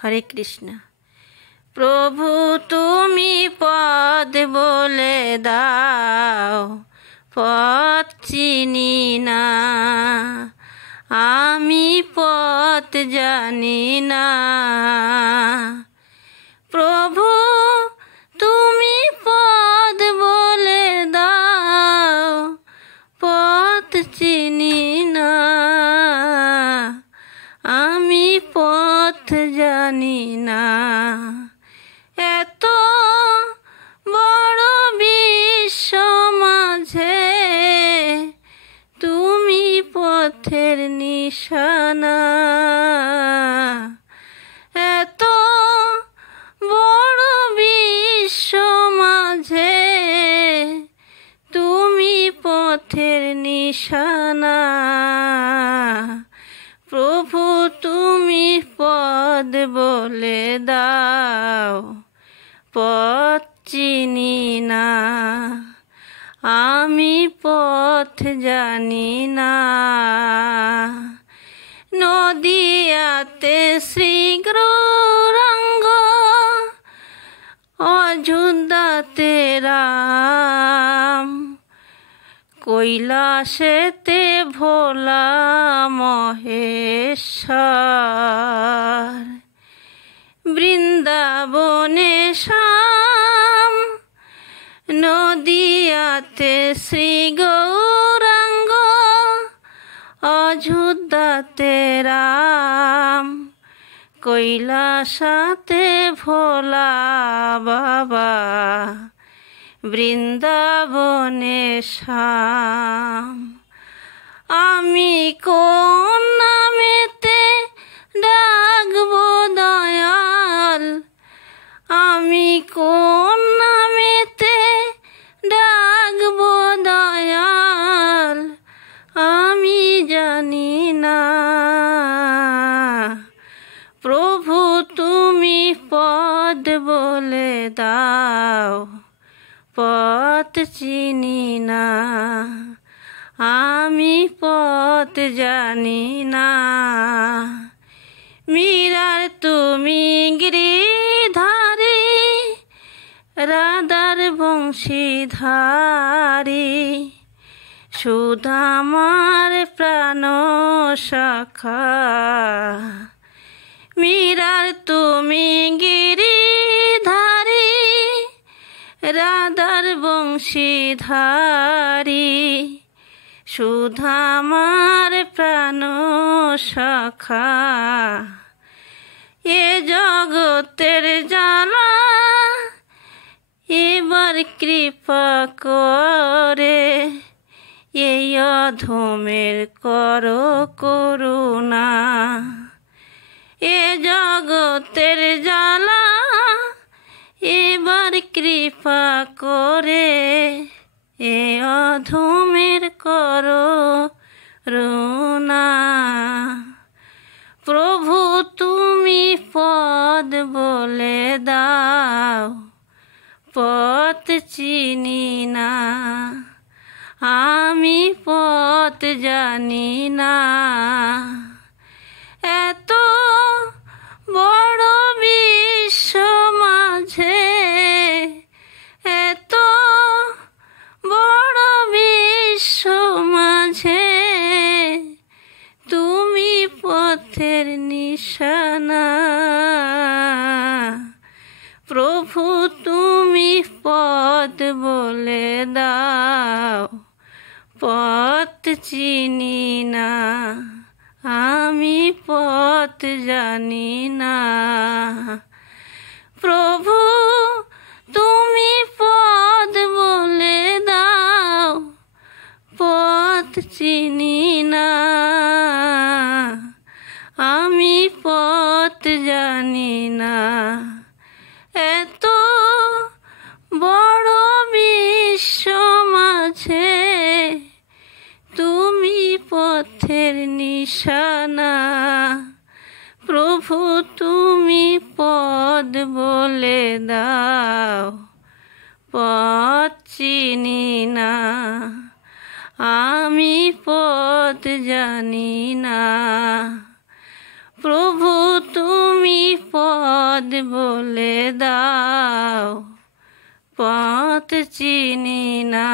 হরে কৃষ্ণ। প্রভু তুমি পদ বলে দাও, পথ চিনি না, আমি পথ জানি না। প্রভু তুমি পদ বলে দাও, পথ চিনি না, আমি পথ জানি না। এত বড় বিশ্ব মাঝে তুমি পথের নিশানা। এত বড় বিশ্ব মাঝে তুমি পথের নিশানা। প্রভু তুমি পদ বলে দাও, পথ চিনি না, আমি পথ জানি না। নদিয়াতে শ্রী গৌরাঙ্গ, অযোধ্যাতে রাম, কৈলাসেতে ভোলা মহেশ্বর, বৃন্দাবনে শ্যাম, নদিয়াতে শ্রী গৌরাঙ্গ, অযোধ্যাতে রাম, কৈলাসেতে ভোলা বাবা, বৃন্দাবনে শ্যাম। আমি কোন নামেতে ডাকবো দয়াল, আমি কোন নামেতে ডাকবো দয়াল, আমি জানি না। প্রভু তুমি পদ বলে দাও, পথ চিনি না, আমি পথ জানি না। মীরার তুমি গিরিধারী, রাধার বংশীধারী, সুদামার প্রাণ সখা। মীরার তুমি গিরিধারী, রাধার বংশীধারী, সুদামার প্রাণ সখা। এ জগতের জ্বালা এবার কৃপা করে, এই অধমের করো করুণা। এ জগতের জ্বালা এবার কৃপা করে, এ অধমের করো করুণা। প্রভু তুমি পদ বলে দাও, পথ চিনি না, আমি পথ জানি না। এত বড় বিশ্ব মাঝে, এত বড় বিশ্ব মাঝে তুমি পথের নিশানা। প্রভু তুমি পদ বলে দাও, পথ চিনি না, আমি পথ জানি না। প্রভু তুমি পদ বলে দাও, পথ চিনি না, আমি পথ জানি না। এত বড় বিশ্ব মাঝে তুমি পথের নিশানা। প্রভু তুমি পদ বলে দাও, পথ চিনি না, আমি পথ জানি না। প্রভু তুমি পথ বলে দাও, পথ চিনি না।